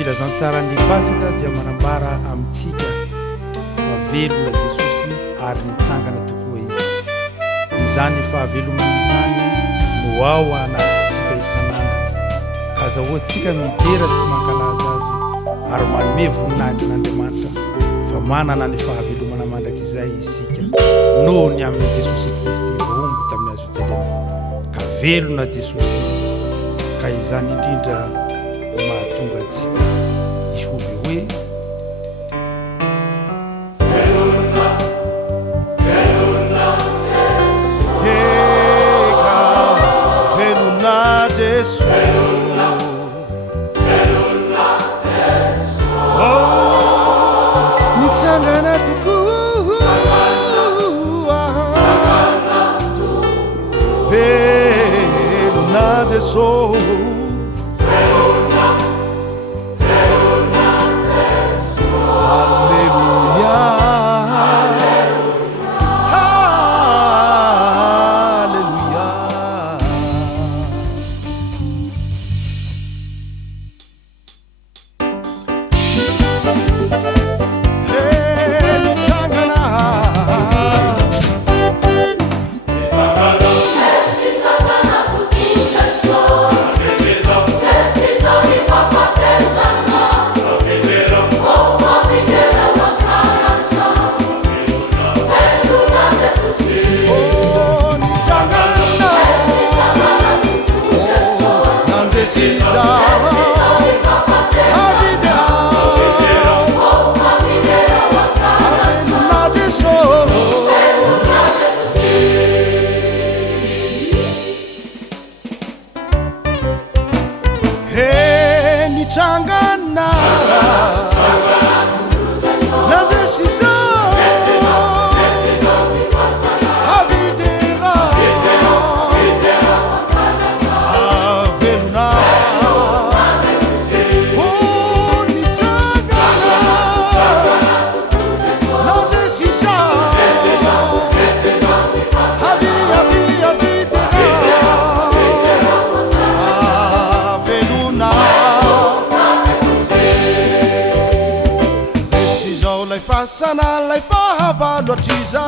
filazantsarany Pasika dia manambara amintsika fa velona Jesosy ary nitsangana tokoa izy. Izany fahavelomana izany no ao anatintsika isan'andro. Azahoantsika midera sy mankalaza azy ary manome voninahitran'Andriamanitra fa manana ny fahavelomana mandrakizay isika noho ny amin'ny Jesosy Kristy omby tamin'ny hazo fijaliana. Ka velona Jesosy, ka izany indrindra mahatonga antsika ihovy hoe Jesu, nitsangana tokoa velona Jesu, sana lai fa va lo chiza